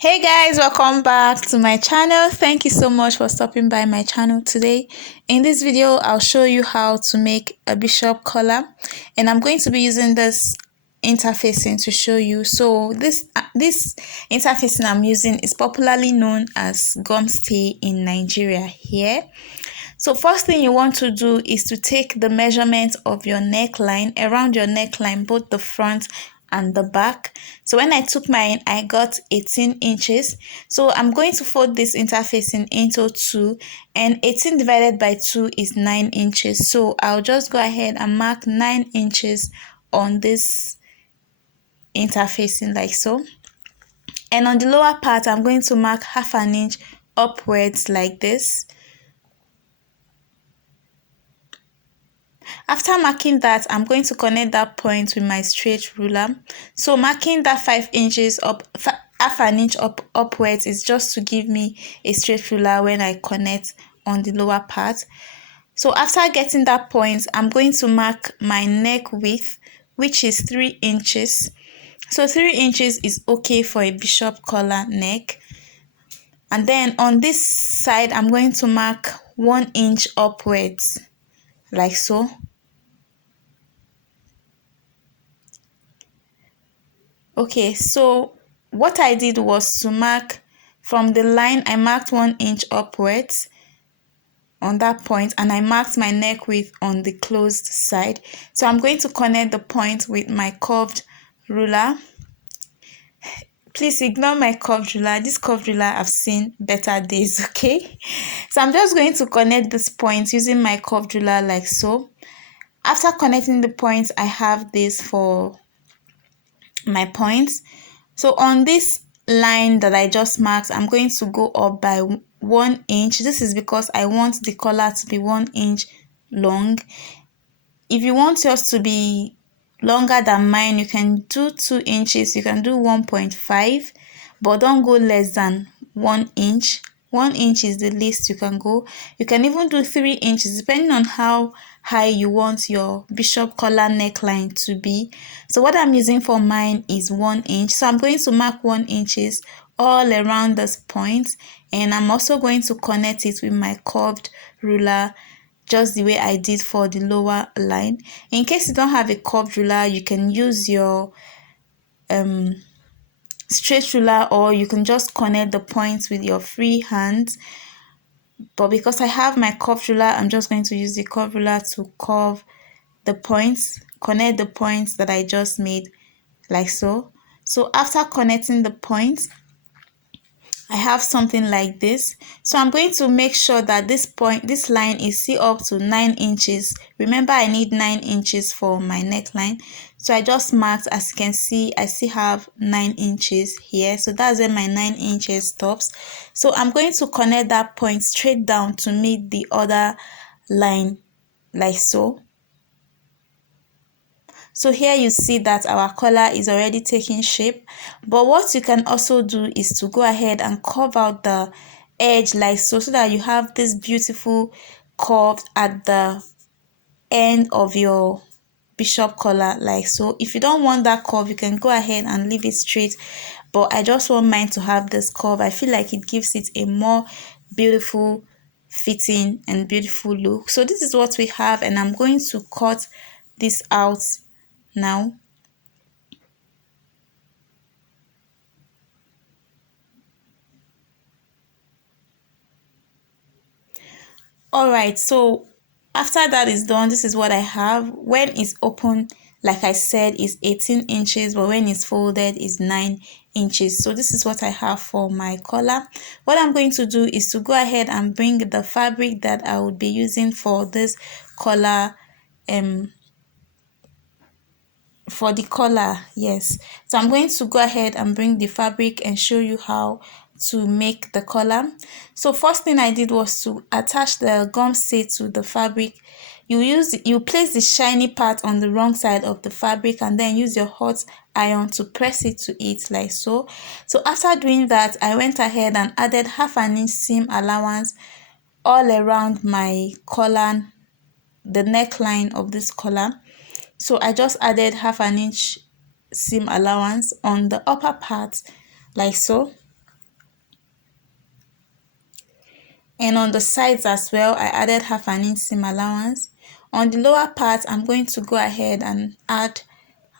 Hey guys, welcome back to my channel. Thank you so much for stopping by my channel today. In this video, I'll show you how to make a bishop collar, and I'm going to be using this interfacing to show you. So this interfacing I'm using is popularly known as gum stay in Nigeria here. So first thing you want to do is to take the measurement of your neckline, around your neckline, both the front and the back. So when I took mine, I got 18 inches. So I'm going to fold this interfacing into 2, and 18 divided by 2 is 9 inches. So I'll just go ahead and mark 9 inches on this interfacing like so. And on the lower part, I'm going to mark half an inch upwards like this. After marking that, I'm going to connect that point with my straight ruler. So marking that 5 inches up, half an inch upwards is just to give me a straight ruler when I connect on the lower part. So after getting that point, I'm going to mark my neck width, which is 3 inches. So 3 inches is okay for a bishop collar neck. And then on this side, I'm going to mark 1 inch upwards, like so. Okay, so what I did was to mark from the line, I marked 1 inch upwards on that point, and I marked my neck width on the closed side. So I'm going to connect the point with my curved ruler. Please ignore my curved ruler. This curved ruler I've seen better days, okay? So I'm just going to connect this point using my curved ruler like so. After connecting the points, I have this for my points. So on this line that I just marked, I'm going to go up by 1 inch. This is because I want the collar to be 1 inch long. If you want yours to be longer than mine, you can do 2 inches, you can do 1.5, but don't go less than 1 inch. 1 inch is the least you can go. You can even do 3 inches depending on how high you want your bishop collar neckline to be. So what I'm using for mine is 1 inch. So I'm going to mark 1 inches all around this point, and I'm also going to connect it with my curved ruler, just the way I did for the lower line. In case you don't have a curved ruler, you can use your straight ruler, or you can just connect the points with your free hand. But because I have my curved ruler, I'm just going to use the curved ruler to curve the points, connect the points that I just made like so. So after connecting the points, I have something like this. So I'm going to make sure that this line is still up to 9 inches. Remember, I need 9 inches for my neckline. So I just marked, as you can see, I still have 9 inches here. So that's where my 9 inches stops. So I'm going to connect that point straight down to meet the other line like so. So here you see that our collar is already taking shape. But what you can also do is to go ahead and curve out the edge like so, so that you have this beautiful curve at the end of your bishop collar like so. If you don't want that curve, you can go ahead and leave it straight. But I just want mine to have this curve. I feel like it gives it a more beautiful fitting and beautiful look. So this is what we have, and I'm going to cut this out now. All right, so after that is done, this is what I have. When it's open, like I said, is 18 inches, but when it's folded is 9 inches. So this is what I have for my collar. What I'm going to do is to go ahead and bring the fabric that I would be using for this collar, for the collar, yes. So I'm going to go ahead and bring the fabric and show you how to make the collar. So first thing I did was to attach the gum stay to the fabric. You place the shiny part on the wrong side of the fabric, and then use your hot iron to press it to it like so. So after doing that, I went ahead and added half an inch seam allowance all around my collar, the neckline of this collar. So I just added half an inch seam allowance on the upper part like so. And on the sides as well, I added 1/2 inch seam allowance. On the lower part, I'm going to go ahead and add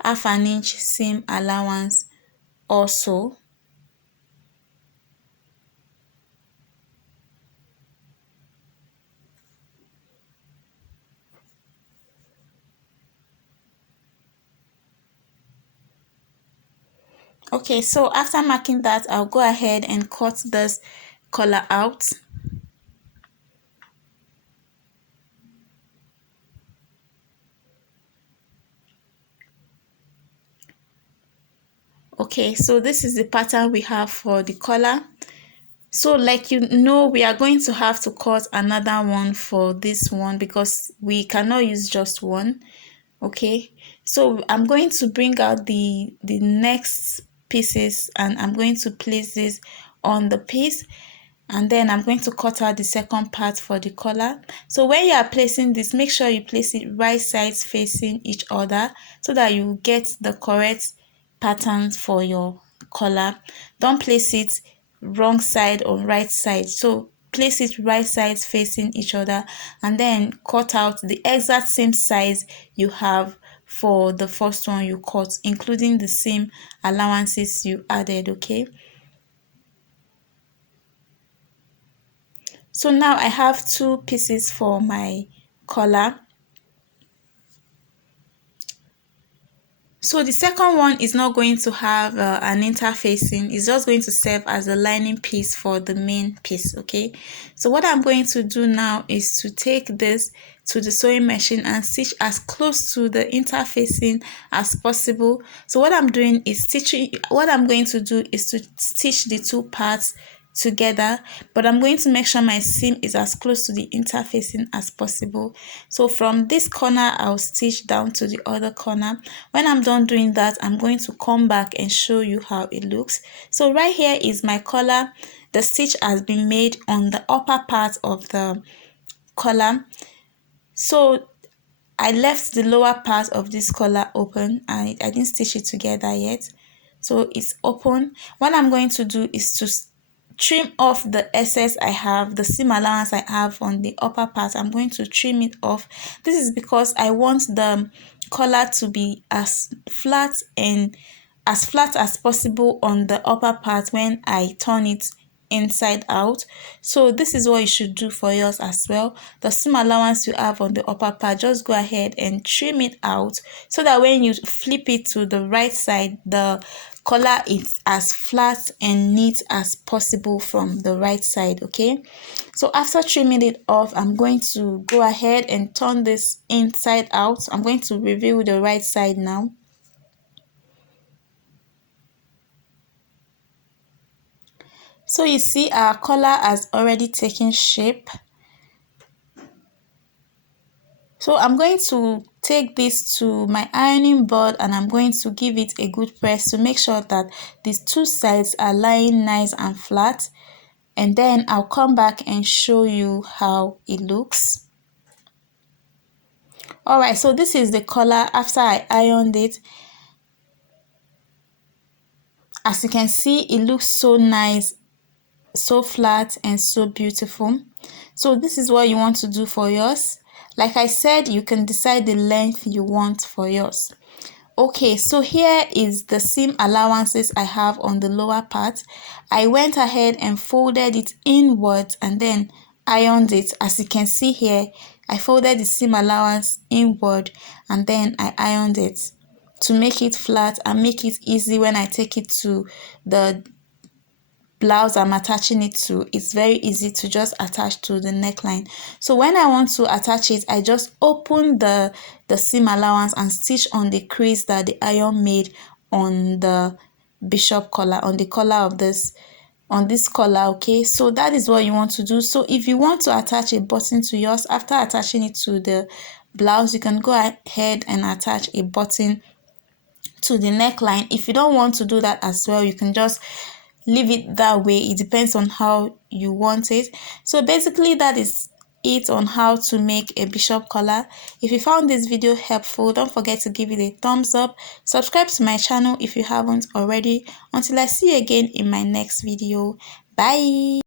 1/2 inch seam allowance also. Okay, so after marking that, I'll go ahead and cut this collar out. Okay, so this is the pattern we have for the collar. So like we are going to have to cut another one for this one because we cannot use just one. Okay, so I'm going to bring out the next pieces and I'm going to place this on the piece, and then I'm going to cut out the second part for the collar. So when you are placing this, make sure you place it right sides facing each other so that you get the correct pattern for your collar. Don't place it wrong side or right side. So place it right sides facing each other and then cut out the exact same size you have for the first one you cut, including the same allowances you added. Okay, so now I have 2 pieces for my collar. So the second one is not going to have an interfacing. It's just going to serve as a lining piece for the main piece. Okay, so what I'm going to do now is to take this to the sewing machine and stitch as close to the interfacing as possible. So what I'm doing is what I'm going to do is to stitch the 2 parts together, but I'm going to make sure my seam is as close to the interfacing as possible. So from this corner I'll stitch down to the other corner. When I'm done doing that, I'm going to come back and show you how it looks. So right here is my collar. The stitch has been made on the upper part of the collar. So I left the lower part of this collar open. I didn't stitch it together yet, so it's open. What I'm going to do is to trim off the excess I have, the seam allowance I have on the upper part. I'm going to trim it off. This is because I want the collar to be as flat as possible on the upper part when I turn it inside out. So this is what you should do for yours as well. The seam allowance you have on the upper part, just go ahead and trim it out so that when you flip it to the right side, the collar is as flat and neat as possible from the right side. Okay, so after trimming it off, I'm going to go ahead and turn this inside out. I'm going to reveal the right side now. So you see our collar has already taken shape. So I'm going to take this to my ironing board and I'm going to give it a good press to make sure that these 2 sides are lying nice and flat. And then I'll come back and show you how it looks. Alright, so this is the collar after I ironed it. As you can see, it looks so nice, so flat and so beautiful. So this is what you want to do for yours. Like I said, you can decide the length you want for yours. Okay, so here is the seam allowances I have on the lower part. I went ahead and folded it inwards and then ironed it. As you can see here, I folded the seam allowance inward and then I ironed it to make it flat and make it easy when I take it to the blouse I'm attaching it to. It's very easy to just attach to the neckline. So when I want to attach it, I just open the seam allowance and stitch on the crease that the iron made on the bishop collar, on the collar of this, on this collar. Okay, so that is what you want to do. So if you want to attach a button to yours, after attaching it to the blouse, you can go ahead and attach a button to the neckline. If you don't want to do that as well, you can just leave it that way. It depends on how you want it. So basically that is it on how to make a bishop collar. If you found this video helpful, don't forget to give it a thumbs up. Subscribe to my channel if you haven't already. Until I see you again in my next video. Bye.